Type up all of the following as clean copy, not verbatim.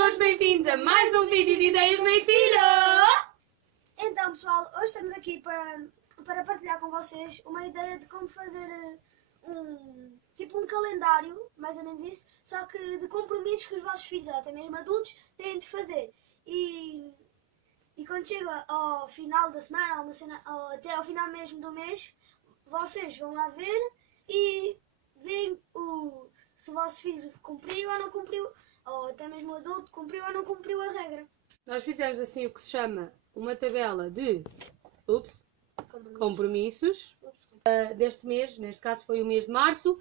todos bem-vindos a mais um vídeo de Ideias Meio Filho! Então pessoal, hoje estamos aqui para partilhar com vocês uma ideia de como fazer um calendário, mais ou menos isso, só que de compromissos que os vossos filhos, ou até mesmo adultos, têm de fazer. E quando chega ao final da semana, ou até ao final mesmo do mês, vocês vão lá ver e veem se o vosso filho cumpriu ou não cumpriu, ou até mesmo o adulto cumpriu ou não cumpriu a regra. Nós fizemos assim o que se chama uma tabela de compromissos deste mês, neste caso foi o mês de março,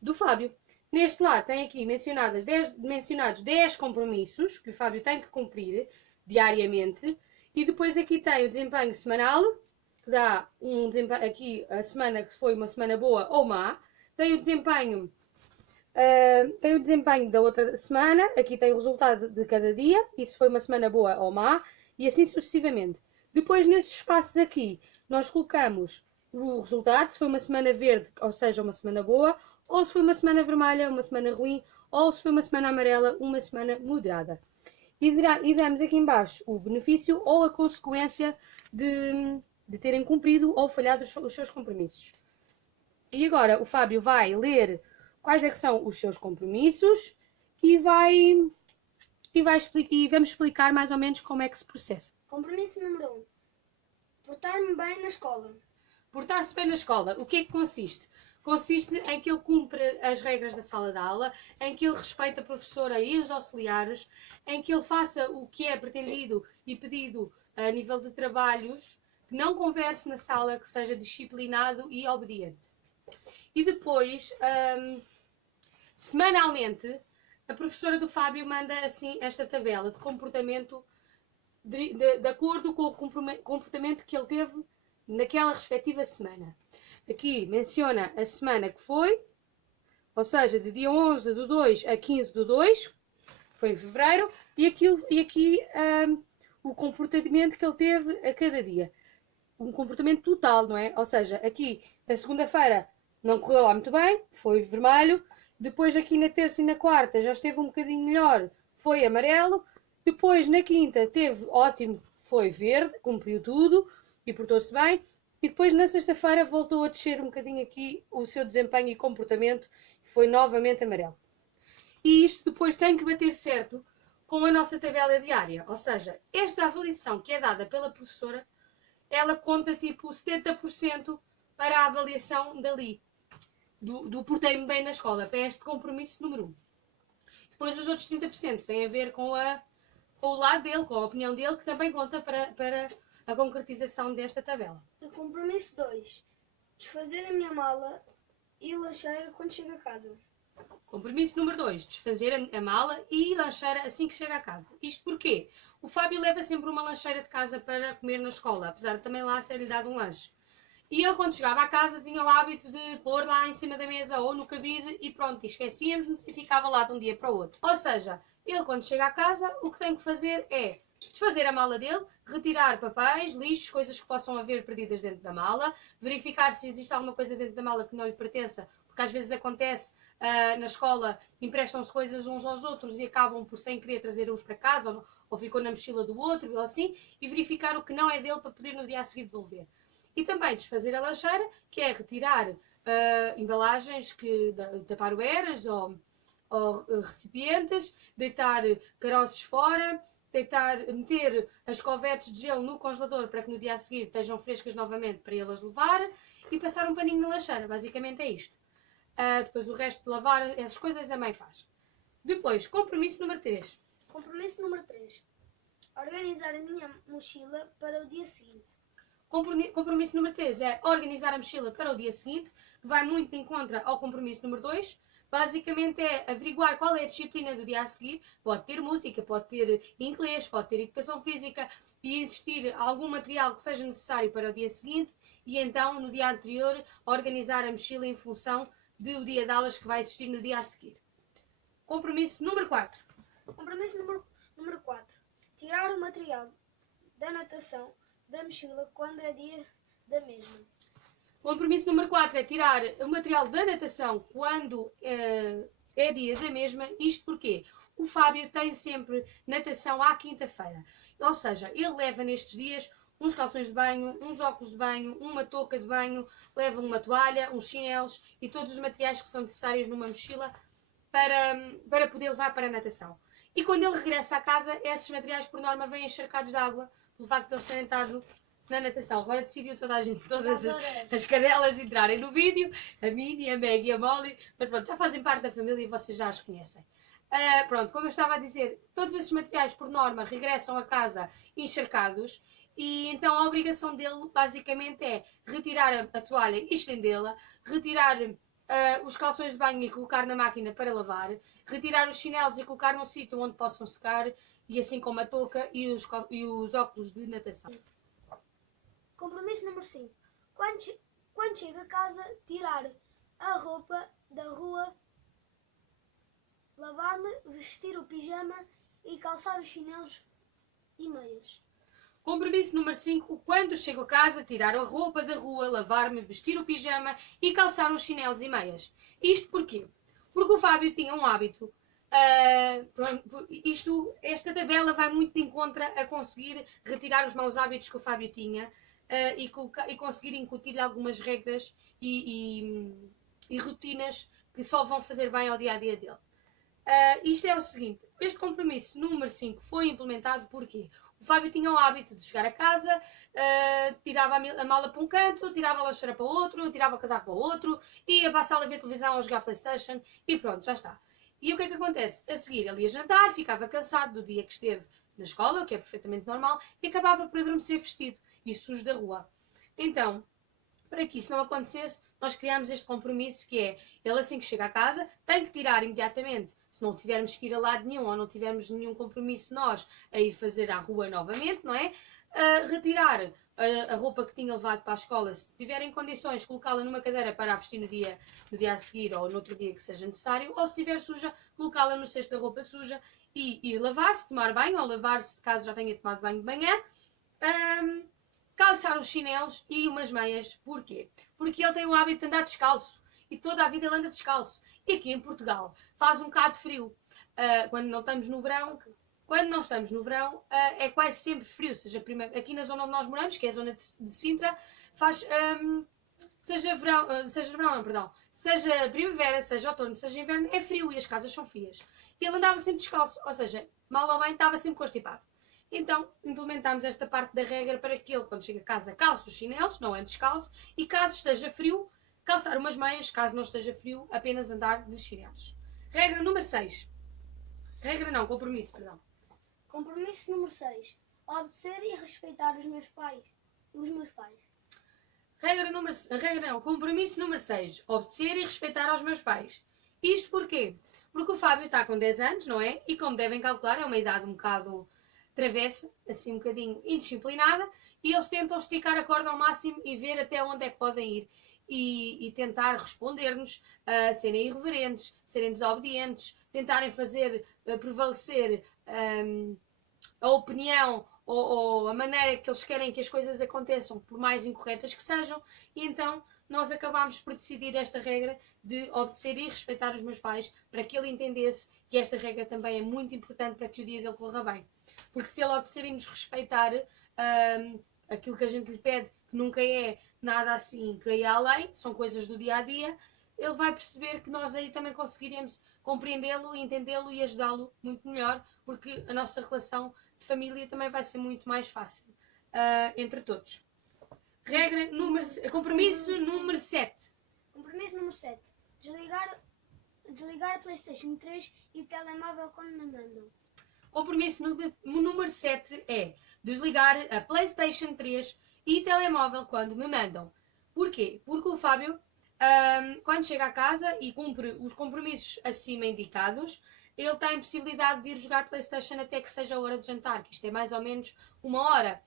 do Fábio. Neste lado tem aqui mencionados 10 compromissos que o Fábio tem que cumprir diariamente, e depois aqui tem o desempenho semanal, que dá um desempenho, aqui a semana que foi uma semana boa ou má, tem o desempenho da outra semana, aqui tem o resultado de cada dia, e se foi uma semana boa ou má, e assim sucessivamente. Depois nesses espaços aqui, nós colocamos o resultado, se foi uma semana verde, ou seja, uma semana boa, ou se foi uma semana vermelha, uma semana ruim, ou se foi uma semana amarela, uma semana moderada. E damos aqui em baixo o benefício ou a consequência de terem cumprido ou falhado os seus compromissos. E agora o Fábio vai ler quais é que são os seus compromissos e vamos explicar mais ou menos como é que se processa. Compromisso número 1. Portar-me bem na escola. Portar-se bem na escola, o que é que consiste? Consiste em que ele cumpre as regras da sala de aula, em que ele respeita a professora e os auxiliares, em que ele faça o que é pretendido e pedido a nível de trabalhos, que não converse na sala, que seja disciplinado e obediente. E depois, semanalmente, a professora do Fábio manda assim esta tabela de comportamento de acordo com o comportamento que ele teve naquela respectiva semana. Aqui menciona a semana que foi, ou seja, de dia 11 do 2 a 15 do 2, foi em fevereiro, e aqui o comportamento que ele teve a cada dia. Um comportamento total, não é? Ou seja, aqui a segunda-feira não correu lá muito bem, foi vermelho. Depois aqui na terça e na quarta já esteve um bocadinho melhor, foi amarelo. Depois na quinta teve ótimo, foi verde, cumpriu tudo e portou-se bem. E depois na sexta-feira voltou a descer um bocadinho aqui o seu desempenho e comportamento, foi novamente amarelo. E isto depois tem que bater certo com a nossa tabela diária. Ou seja, esta avaliação que é dada pela professora, ela conta tipo 70% para a avaliação dali, do portei-me bem na escola, para este compromisso número 1. Depois os outros 30% têm a ver com o lado dele, com a opinião dele, que também conta para a concretização desta tabela. O compromisso 2. Desfazer a minha mala e lancheira quando chego a casa. Compromisso número 2. Desfazer a mala e lancheira assim que chega a casa. Isto porquê? O Fábio leva sempre uma lancheira de casa para comer na escola, apesar de também lá ser-lhe dado um lanche. E ele, quando chegava à casa, tinha o hábito de pôr lá em cima da mesa ou no cabide e pronto, esquecíamos-nos e ficava lá de um dia para o outro. Ou seja, ele, quando chega à casa, o que tem que fazer é desfazer a mala dele, retirar papéis, lixos, coisas que possam haver perdidas dentro da mala, verificar se existe alguma coisa dentro da mala que não lhe pertença, porque às vezes acontece na escola, emprestam-se coisas uns aos outros e acabam por sem querer trazer uns para casa ou ficou na mochila do outro ou assim, e verificar o que não é dele para poder no dia a seguir devolver. E também desfazer a lancheira, que é retirar embalagens, taparoeiras ou recipientes, deitar caroços fora, meter as covetes de gelo no congelador para que no dia a seguir estejam frescas novamente para elas levar e passar um paninho na lancheira. Basicamente é isto. Depois o resto de lavar essas coisas a mãe faz. Depois, compromisso número 3. Compromisso número 3. Organizar a minha mochila para o dia seguinte. Compromisso número 3 é organizar a mochila para o dia seguinte, que vai muito de encontro ao compromisso número 2. Basicamente é averiguar qual é a disciplina do dia a seguir. Pode ter música, pode ter inglês, pode ter educação física e existir algum material que seja necessário para o dia seguinte e então no dia anterior organizar a mochila em função do dia de aulas que vai existir no dia a seguir. Compromisso número 4. Compromisso número 4. Tirar o material da natação da mochila quando é dia da mesma. Compromisso número 4 é tirar o material da natação quando é dia da mesma. Isto porque o Fábio tem sempre natação à quinta-feira. Ou seja, ele leva nestes dias uns calções de banho, uns óculos de banho, uma touca de banho, leva uma toalha, uns chinelos e todos os materiais que são necessários numa mochila para poder levar para a natação. E quando ele regressa à casa, esses materiais, por norma, vêm encharcados de água, pelo facto de eles terem estado na natação. Agora decidiu toda a gente, todas as cadelas entrarem no vídeo, a Mini, a Meg e a Molly, mas pronto, já fazem parte da família e vocês já as conhecem. Pronto, como eu estava a dizer, todos esses materiais, por norma, regressam a casa encharcados e então a obrigação dele, basicamente, é retirar a toalha e estendê-la, retirar os calções de banho e colocar na máquina para lavar, retirar os chinelos e colocar num sítio onde possam secar, e assim como a touca e os óculos de natação. Compromisso número 5. Quando chega a casa, tirar a roupa da rua, lavar-me, vestir o pijama e calçar os chinelos e meias. Compromisso número 5. Quando chego a casa, tirar a roupa da rua, lavar-me, vestir o pijama e calçar os chinelos e meias. Isto porquê? Porque o Fábio tinha um hábito. Esta tabela vai muito de encontro a conseguir retirar os maus hábitos que o Fábio tinha e conseguir incutir algumas regras e rotinas que só vão fazer bem ao dia-a-dia dele. Isto é o seguinte, este compromisso número 5 foi implementado porque o Fábio tinha o hábito de chegar a casa, tirava a mala para um canto, tirava a lancheira para o outro, tirava o casaco para o outro, ia para a sala ver televisão ou jogar Playstation e pronto, já está. E o que é que acontece? A seguir ele ia jantar, ficava cansado do dia que esteve na escola, o que é perfeitamente normal, e acabava por adormecer vestido e sujo da rua. Então, para que isso não acontecesse, nós criámos este compromisso que é, ele assim que chega a casa, tem que tirar imediatamente, se não tivermos que ir a lado nenhum ou não tivermos nenhum compromisso nós a ir fazer à rua novamente, não é? Retirar a roupa que tinha levado para a escola, se tiver em condições, colocá-la numa cadeira para a vestir no dia a seguir ou no outro dia que seja necessário, ou se estiver suja, colocá-la no cesto da roupa suja e ir lavar-se, tomar banho ou lavar-se caso já tenha tomado banho de manhã. Calçar os chinelos e umas meias. Porquê? Porque ele tem o hábito de andar descalço. E toda a vida ele anda descalço. E aqui em Portugal faz um bocado de frio. Quando não estamos no verão, é quase sempre frio. Seja aqui na zona onde nós moramos, que é a zona de Sintra, faz... seja primavera, seja outono, seja inverno, é frio e as casas são frias. E ele andava sempre descalço. Ou seja, mal ou bem, estava sempre constipado. Então, implementámos esta parte da regra para que ele, quando chega a casa, calce os chinelos, não ande descalço, e caso esteja frio, calçar umas meias, caso não esteja frio, apenas andar de chinelos. Regra número 6. Compromisso, perdão. Compromisso número 6. Obedecer e respeitar os meus pais. Compromisso número 6. Obedecer e respeitar aos meus pais. Isto porquê? Porque o Fábio está com 10 anos, não é? E como devem calcular, é uma idade um bocado travessa, assim um bocadinho indisciplinada, e eles tentam esticar a corda ao máximo e ver até onde é que podem ir e tentar responder-nos, serem irreverentes, serem desobedientes, tentarem fazer prevalecer a opinião ou a maneira que eles querem que as coisas aconteçam, por mais incorretas que sejam, e então nós acabámos por decidir esta regra de obedecer e respeitar os meus pais, para que ele entendesse que esta regra também é muito importante para que o dia dele corra bem. Porque se ele obedecer e nos respeitar aquilo que a gente lhe pede, que nunca é nada assim por aí além, são coisas do dia-a-dia, ele vai perceber que nós aí também conseguiremos compreendê-lo, entendê-lo e ajudá-lo muito melhor, porque a nossa relação de família também vai ser muito mais fácil entre todos. Compromisso número 7. Compromisso número 7. Desligar a Playstation 3 e telemóvel quando me mandam. Compromisso número 7 é desligar a Playstation 3 e telemóvel quando me mandam. Porquê? Porque o Fábio, quando chega a casa e cumpre os compromissos acima indicados, ele tem possibilidade de ir jogar Playstation até que seja a hora de jantar, que isto é mais ou menos 1 hora.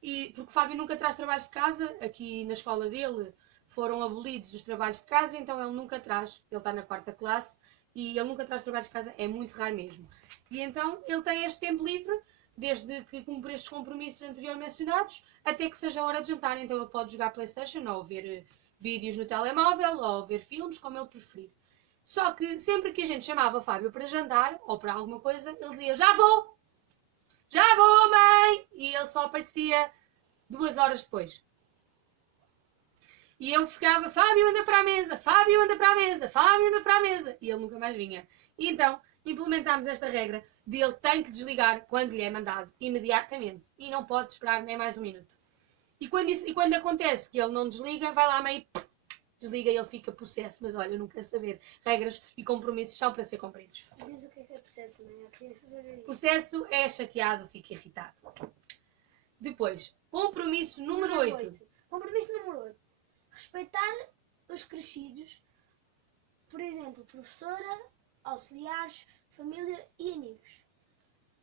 E porque o Fábio nunca traz trabalhos de casa, aqui na escola dele foram abolidos os trabalhos de casa, então ele nunca traz, ele está na 4ª classe, e ele nunca traz trabalhos de casa, é muito raro mesmo. E então ele tem este tempo livre, desde que cumpre estes compromissos anteriormente mencionados, até que seja a hora de jantar. Então ele pode jogar Playstation, ou ver vídeos no telemóvel, ou ver filmes, como ele preferir. Só que sempre que a gente chamava o Fábio para jantar ou para alguma coisa, ele dizia: já vou, mãe! E ele só aparecia 2 horas depois. E eu ficava: Fábio, anda para a mesa, Fábio, anda para a mesa, Fábio, anda para a mesa. E ele nunca mais vinha. E então implementámos esta regra de ele tem que desligar quando lhe é mandado, imediatamente. E não pode esperar nem mais um minuto. E quando acontece que ele não desliga, vai lá meio... desliga e ele fica possesso. Mas olha, eu não quero saber. Regras e compromissos são para ser cumpridos. Diz o que é possesso, não é? Eu queria saber isso. Possesso é chateado, fica irritado. Depois, compromisso número 8. Compromisso número 8. Respeitar os crescidos, por exemplo, professora, auxiliares, família e amigos.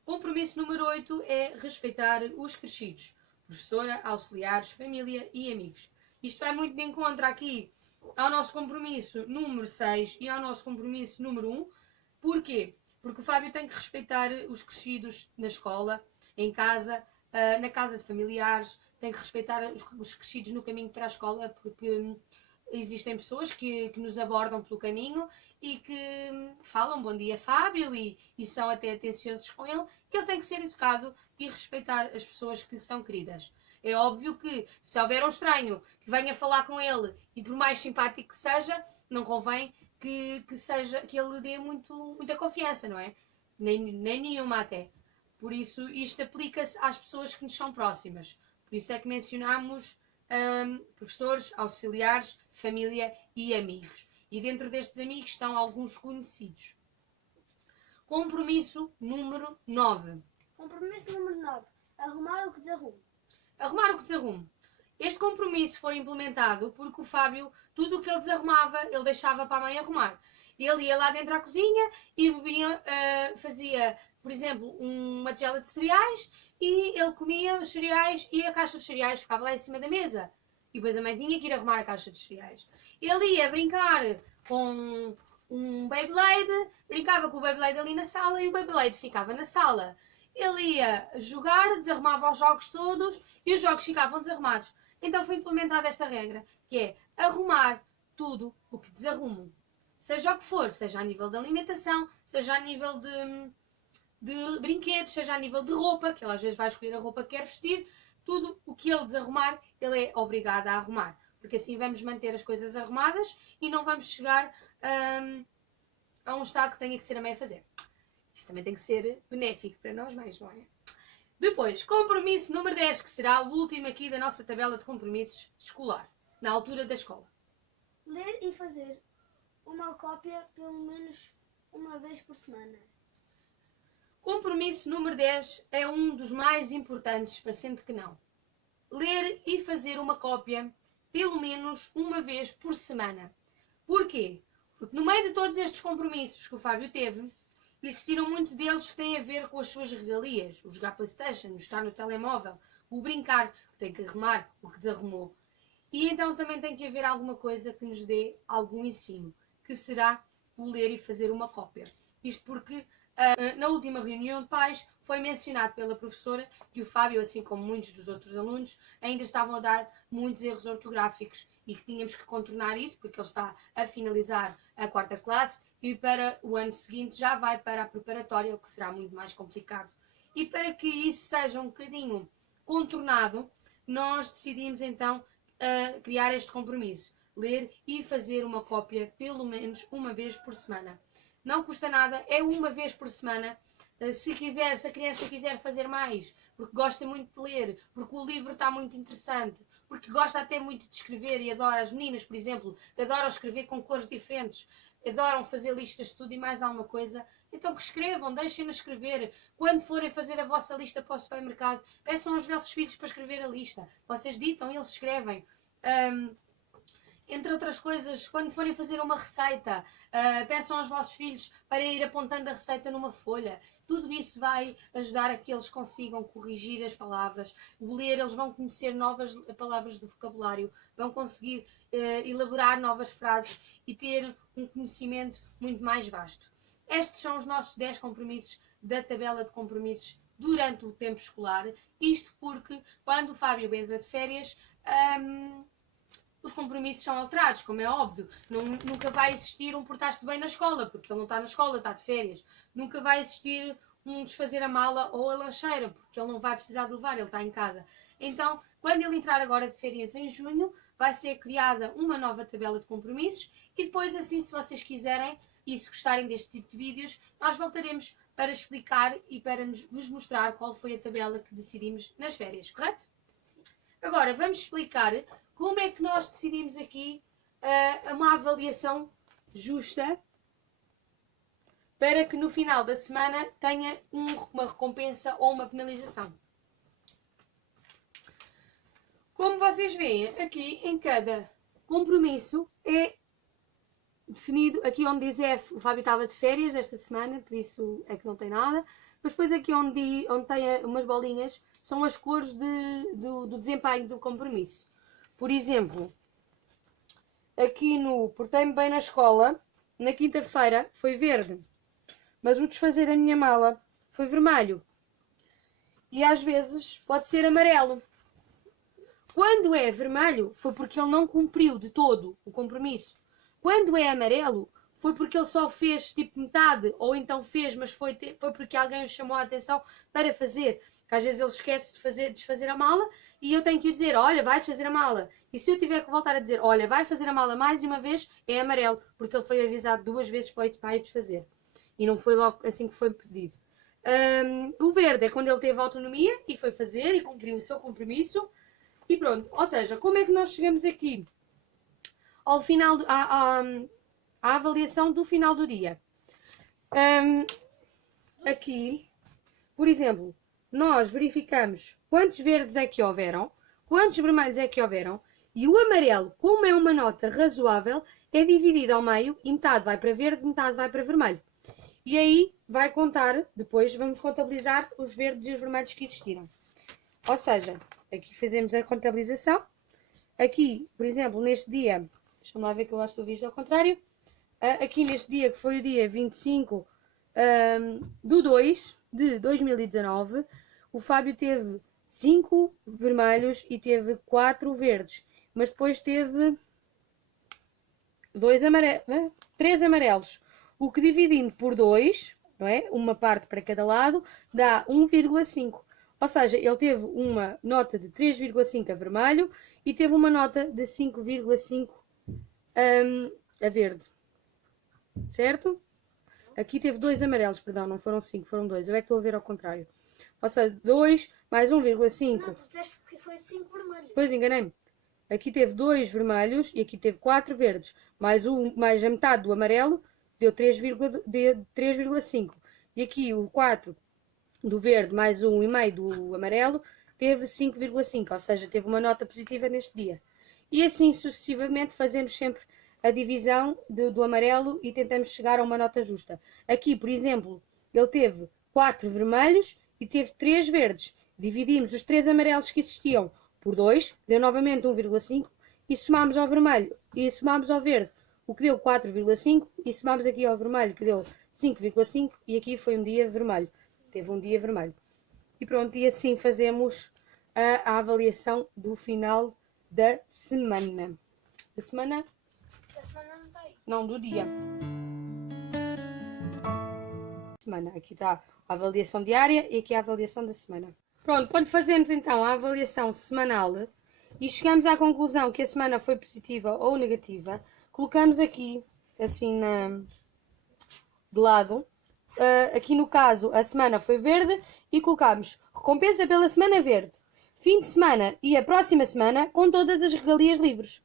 Compromisso número 8 é respeitar os crescidos. Professora, auxiliares, família e amigos. Isto vai muito de encontro aqui ao nosso compromisso número 6 e ao nosso compromisso número 1. Porquê? Porque o Fábio tem que respeitar os crescidos na escola, em casa, na casa de familiares, tem que respeitar os crescidos no caminho para a escola, porque existem pessoas que nos abordam pelo caminho e que falam bom dia Fábio e são até atenciosos com ele, que ele tem que ser educado e respeitar as pessoas que são queridas. É óbvio que se houver um estranho que venha falar com ele e por mais simpático que seja, não convém que ele dê muita confiança, não é? Nem nenhuma até. Por isso isto aplica-se às pessoas que nos são próximas. Por isso é que mencionámos professores, auxiliares, família e amigos. E dentro destes amigos estão alguns conhecidos. Compromisso número 9. Compromisso número 9. Arrumar o que desarrume. Arrumar o que desarrume. Este compromisso foi implementado porque o Fábio, tudo o que ele desarrumava, ele deixava para a mãe arrumar. Ele ia lá dentro à cozinha e bebia, fazia, por exemplo, uma tigela de cereais e ele comia os cereais e a caixa de cereais ficava lá em cima da mesa. E depois a mãe tinha que ir arrumar a caixa de cereais. Ele ia brincar com um Beyblade, brincava com o Beyblade ali na sala e o Beyblade ficava na sala. Ele ia jogar, desarrumava os jogos todos e os jogos ficavam desarrumados. Então foi implementada esta regra, que é arrumar tudo o que desarrumam. Seja o que for, seja a nível de alimentação, seja a nível de brinquedos, seja a nível de roupa, que ele às vezes vai escolher a roupa que quer vestir, tudo o que ele desarrumar, ele é obrigado a arrumar. Porque assim vamos manter as coisas arrumadas e não vamos chegar a um estado que tenha que ser a mãe a fazer. Isto também tem que ser benéfico para nós mães, não é? Depois, compromisso número 10, que será o último aqui da nossa tabela de compromissos escolar, na altura da escola. Ler e fazer uma cópia pelo menos uma vez por semana. Compromisso número 10 é um dos mais importantes, parecendo que não. Ler e fazer uma cópia pelo menos uma vez por semana. Porquê? Porque no meio de todos estes compromissos que o Fábio teve, existiram muitos deles que têm a ver com as suas regalias. O jogar Playstation, o estar no telemóvel, o brincar, que tem que arrumar o que desarrumou. E então também tem que haver alguma coisa que nos dê algum ensino, que será o ler e fazer uma cópia. Isto porque na última reunião de pais foi mencionado pela professora que o Fábio, assim como muitos dos outros alunos, ainda estavam a dar muitos erros ortográficos e que tínhamos que contornar isso, porque ele está a finalizar a 4ª classe e para o ano seguinte já vai para a preparatória, o que será muito mais complicado. E para que isso seja um bocadinho contornado, nós decidimos então criar este compromisso. Ler e fazer uma cópia pelo menos uma vez por semana. Não custa nada, é uma vez por semana. Se a criança quiser fazer mais, porque gosta muito de ler, porque o livro está muito interessante, porque gosta até muito de escrever e adora, as meninas, por exemplo, adoram escrever com cores diferentes, adoram fazer listas de tudo e mais alguma coisa, então que escrevam, deixem-nas escrever. Quando forem fazer a vossa lista para o supermercado, peçam aos vossos filhos para escrever a lista. Vocês ditam, eles escrevem. Entre outras coisas, quando forem fazer uma receita, peçam aos vossos filhos para ir apontando a receita numa folha. Tudo isso vai ajudar a que eles consigam corrigir as palavras. O ler, eles vão conhecer novas palavras do vocabulário, vão conseguir elaborar novas frases e ter um conhecimento muito mais vasto. Estes são os nossos 10 compromissos da tabela de compromissos durante o tempo escolar. Isto porque, quando o Fábio entra de férias, os compromissos são alterados, como é óbvio. Nunca vai existir um portar-se bem na escola, porque ele não está na escola, está de férias. Nunca vai existir um desfazer a mala ou a lancheira, porque ele não vai precisar de levar, ele está em casa. Então, quando ele entrar agora de férias em junho, vai ser criada uma nova tabela de compromissos e depois, assim, se vocês quiserem e se gostarem deste tipo de vídeos, nós voltaremos para explicar e para vos mostrar qual foi a tabela que decidimos nas férias, correto? Sim. Agora, vamos explicar como é que nós decidimos aqui uma avaliação justa para que no final da semana tenha uma recompensa ou uma penalização. Como vocês veem, aqui em cada compromisso é definido, aqui onde diz F, o Fábio estava de férias esta semana, por isso é que não tem nada. Mas depois aqui onde tem umas bolinhas, são as cores do desempenho do compromisso. Por exemplo, aqui no portei-me bem na escola, na quinta-feira foi verde, mas o desfazer a minha mala foi vermelho. E às vezes pode ser amarelo. Quando é vermelho, foi porque ele não cumpriu de todo o compromisso. Quando é amarelo, foi porque ele só fez tipo metade, ou então fez, mas foi porque alguém o chamou a atenção para fazer. Que às vezes ele esquece de desfazer a mala e eu tenho que lhe dizer, olha, vai desfazer a mala. E se eu tiver que voltar a dizer, olha, vai fazer a mala mais uma vez, é amarelo, porque ele foi avisado 2 vezes para ir desfazer. E não foi logo assim que foi pedido. O verde é quando ele teve autonomia e foi fazer e cumpriu o seu compromisso. E pronto, ou seja, como é que nós chegamos aqui ao final, à avaliação do final do dia? Aqui, por exemplo, nós verificamos quantos verdes é que houveram, quantos vermelhos é que houveram, e o amarelo, como é uma nota razoável, é dividido ao meio e metade vai para verde, metade vai para vermelho. E aí vai contar, depois vamos contabilizar os verdes e os vermelhos que existiram. Ou seja, aqui fazemos a contabilização. Aqui, por exemplo, neste dia, deixa-me lá ver que eu acho que estou visto ao contrário. Aqui neste dia, que foi o dia 25 de 2 de 2019, o Fábio teve 5 vermelhos e teve 4 verdes. Mas depois teve 3 amarelos. O que dividindo por 2, não é? Uma parte para cada lado, dá 1,5. Ou seja, ele teve uma nota de 3,5 a vermelho e teve uma nota de 5,5 a verde. Certo? Aqui teve 2 amarelos, perdão, não foram 5, foram 2. Eu é que estou a ver ao contrário. Ou seja, 2 mais 1,5. Não, tu disseste que foi 5 vermelhos. Pois, enganei-me. Aqui teve 2 vermelhos e aqui teve 4 verdes. Mais a metade do amarelo deu 3,5. E aqui o 4 do verde mais 1,5 do amarelo teve 5,5, ou seja, teve uma nota positiva neste dia. E assim sucessivamente fazemos sempre a divisão do amarelo e tentamos chegar a uma nota justa. Aqui, por exemplo, ele teve 4 vermelhos e teve 3 verdes. Dividimos os 3 amarelos que existiam por 2, deu novamente 1,5 e somámos ao vermelho e somámos ao verde, o que deu 4,5 e somámos aqui ao vermelho, que deu 5,5 e aqui foi um dia vermelho. Teve um dia vermelho. E pronto, e assim fazemos a avaliação do final da semana. Da semana? Da semana não está aí. Não, do dia. Semana. Aqui está a avaliação diária e aqui a avaliação da semana. Pronto, quando fazemos então a avaliação semanal e chegamos à conclusão que a semana foi positiva ou negativa, colocamos aqui, assim de lado. Aqui no caso a semana foi verde e colocamos recompensa pela semana verde, fim de semana e a próxima semana com todas as regalias livres.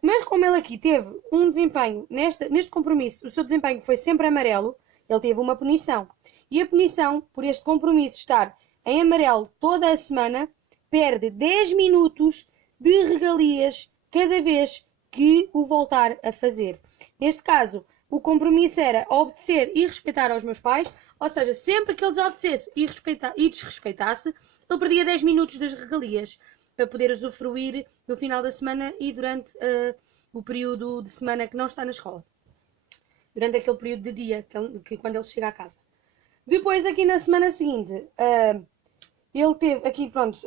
Mas como ele aqui teve um desempenho, neste compromisso, o seu desempenho foi sempre amarelo, ele teve uma punição. E a punição, por este compromisso estar em amarelo toda a semana, perde 10 minutos de regalias cada vez que o voltar a fazer. Neste caso, o compromisso era obedecer e respeitar aos meus pais, ou seja, sempre que ele desobedecesse e desrespeitasse, ele perdia 10 minutos das regalias para poder usufruir no final da semana e durante o período de semana que não está na escola. Durante aquele período de dia, quando ele chega à casa. Depois, aqui na semana seguinte, ele teve aqui, pronto,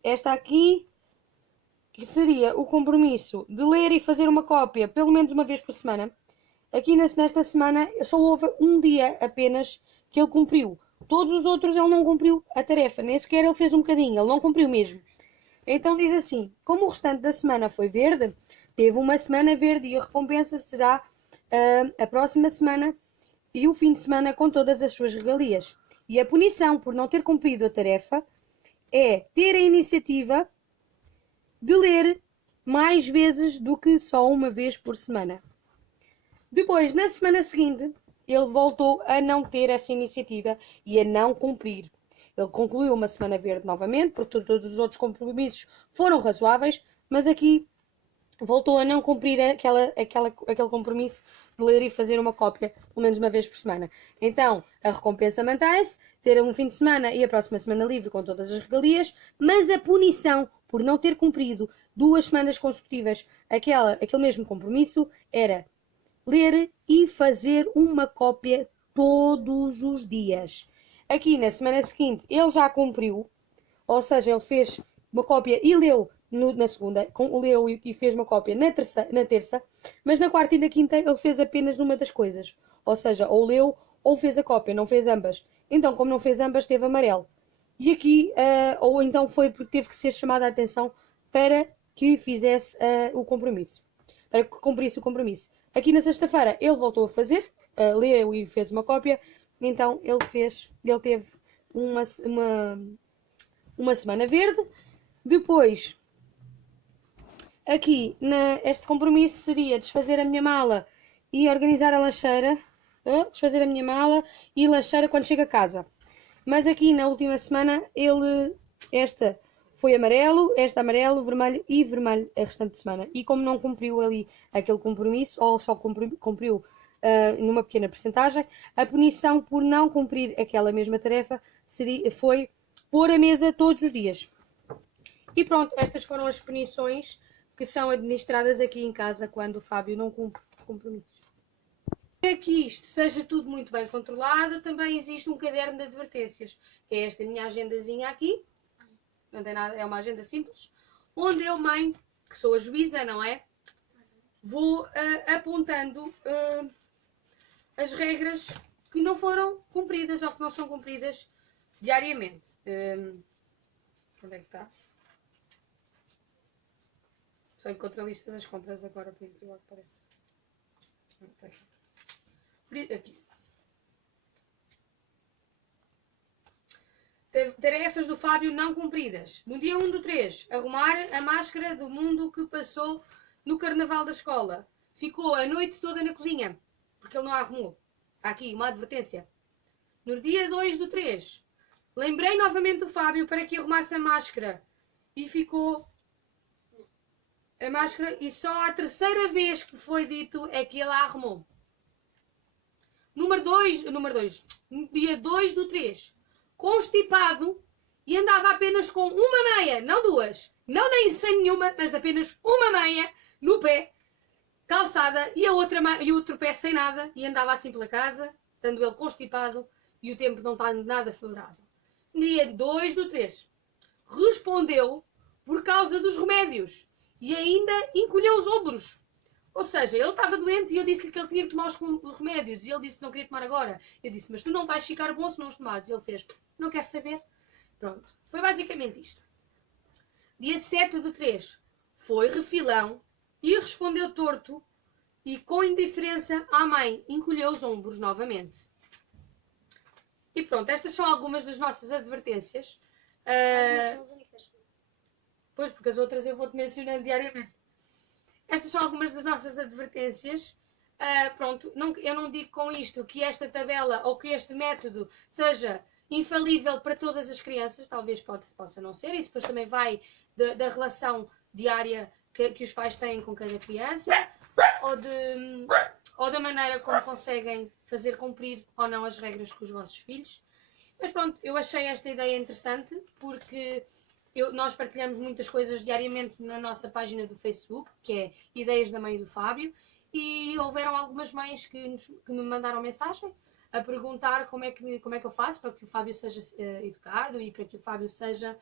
esta aqui que seria o compromisso de ler e fazer uma cópia pelo menos uma vez por semana. Aqui nesta semana só houve um dia apenas que ele cumpriu. Todos os outros ele não cumpriu a tarefa, nem sequer ele fez um bocadinho, ele não cumpriu mesmo. Então diz assim, como o restante da semana foi verde, teve uma semana verde e a recompensa será a próxima semana e o fim de semana com todas as suas regalias. E a punição por não ter cumprido a tarefa é ter a iniciativa de ler mais vezes do que só uma vez por semana. Depois, na semana seguinte, ele voltou a não ter essa iniciativa e a não cumprir. Ele concluiu uma semana verde novamente, porque todos os outros compromissos foram razoáveis, mas aqui voltou a não cumprir aquele compromisso de ler e fazer uma cópia pelo menos uma vez por semana. Então, a recompensa mantém-se, ter um fim de semana e a próxima semana livre com todas as regalias, mas a punição por não ter cumprido 2 semanas consecutivas aquele mesmo compromisso era ler e fazer uma cópia todos os dias. Aqui, na semana seguinte, ele já cumpriu, ou seja, ele fez uma cópia e leu na segunda, leu e fez uma cópia na terça, mas na quarta e na quinta ele fez apenas uma das coisas. Ou seja, ou leu ou fez a cópia, não fez ambas. Então, como não fez ambas, teve amarelo. E aqui, ou então foi porque teve que ser chamada a atenção para que fizesse o compromisso, para que cumprisse o compromisso. Aqui na sexta-feira ele voltou a fazer, leu e fez uma cópia, então ele teve uma semana verde. Depois, aqui, este compromisso seria desfazer a minha mala e organizar a lancheira, desfazer a minha mala e lancheira quando chega a casa. Mas aqui na última semana, esta foi amarelo, vermelho e vermelho a restante semana. E como não cumpriu ali aquele compromisso, ou só cumpriu numa pequena percentagem, a punição por não cumprir aquela mesma tarefa foi pôr a mesa todos os dias. E pronto, estas foram as punições que são administradas aqui em casa quando o Fábio não cumpre os compromissos. Para que isto seja tudo muito bem controlado, também existe um caderno de advertências, que é esta minha agendazinha aqui. Não tem nada, é uma agenda simples, onde eu, mãe, que sou a juíza, não é? Vou apontando as regras que não foram cumpridas ou que não são cumpridas diariamente. Onde é que está? Só encontro a lista das compras agora, por incrível que pareça. Aqui. Tarefas do Fábio não cumpridas. No dia 1/3, arrumar a máscara do mundo que passou no carnaval da escola. Ficou a noite toda na cozinha, porque ele não a arrumou. Há aqui uma advertência. No dia 2/3, lembrei novamente o Fábio para que arrumasse a máscara. E ficou a máscara e só a terceira vez que foi dito é que ele a arrumou. Número 2, no dia 2/3, constipado e andava apenas com uma meia, não 2, não nem sem nenhuma, mas apenas uma meia no pé, calçada, e o outro pé sem nada, e andava assim pela casa, estando ele constipado e o tempo não está nada favorável. Dia 2/3, respondeu por causa dos remédios e ainda encolheu os ombros. Ou seja, ele estava doente e eu disse-lhe que ele tinha que tomar os remédios. E ele disse que não queria tomar agora. Eu disse, mas tu não vais ficar bom se não os tomares. E ele fez, não quero saber. Pronto. Foi basicamente isto. Dia 7/3. Foi refilão e respondeu torto e com indiferença à mãe. Encolheu os ombros novamente. E pronto, estas são algumas das nossas advertências. São as únicas. Pois, porque as outras eu vou-te mencionando diariamente. Estas são algumas das nossas advertências. Pronto, eu não digo com isto que esta tabela ou que este método seja infalível para todas as crianças. Talvez possa não ser. Isso depois também vai da relação diária que os pais têm com cada criança ou da maneira como conseguem fazer cumprir ou não as regras com os vossos filhos. Mas pronto, eu achei esta ideia interessante porque nós partilhamos muitas coisas diariamente na nossa página do Facebook, que é Ideias da Mãe do Fábio, e houveram algumas mães que me mandaram mensagem a perguntar como é que eu faço para que o Fábio seja educado e para que o Fábio seja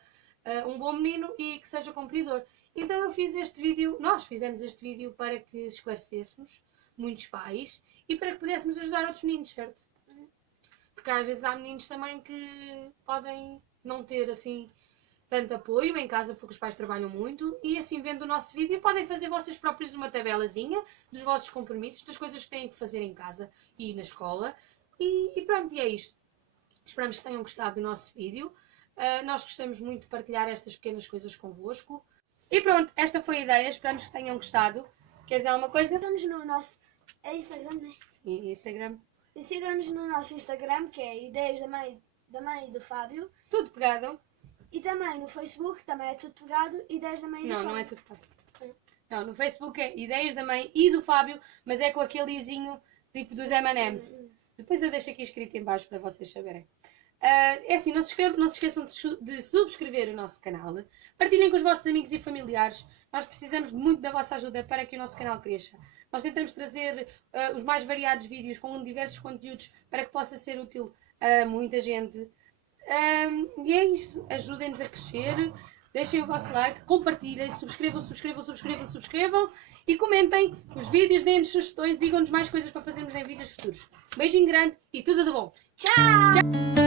um bom menino e que seja cumpridor. Então eu fiz este vídeo, nós fizemos este vídeo para que esclarecêssemos muitos pais e para que pudéssemos ajudar outros meninos, certo? Porque às vezes há meninos também que podem não ter assim tanto apoio em casa porque os pais trabalham muito e assim vendo o nosso vídeo podem fazer vocês próprios uma tabelazinha dos vossos compromissos, das coisas que têm que fazer em casa e na escola e pronto, e é isto. Esperamos que tenham gostado do nosso vídeo. Nós gostamos muito de partilhar estas pequenas coisas convosco. E pronto, esta foi a ideia, esperamos que tenham gostado. Quer dizer alguma coisa? Estamos no nosso Instagram, né? Sim, Instagram. E sigam-nos no nosso Instagram, que é Ideias da Mãe e do Fábio. Tudo pegado. E também no Facebook, também é tudo pegado, Ideias da Mãe e do Fábio. Não é tudo pegado. Não, no Facebook é Ideias da Mãe e do Fábio, mas é com aquele izinho tipo dos M&M's. Depois eu deixo aqui escrito em baixo para vocês saberem. É assim, não se esqueçam de subscrever o nosso canal. Partilhem com os vossos amigos e familiares. Nós precisamos muito da vossa ajuda para que o nosso canal cresça. Nós tentamos trazer os mais variados vídeos com diversos conteúdos para que possa ser útil a muita gente. E é isto. Ajudem-nos a crescer. Deixem o vosso like, compartilhem, subscrevam e comentem os vídeos, deem-nos sugestões, digam-nos mais coisas para fazermos em vídeos futuros. Beijinho grande e tudo de bom. Tchau!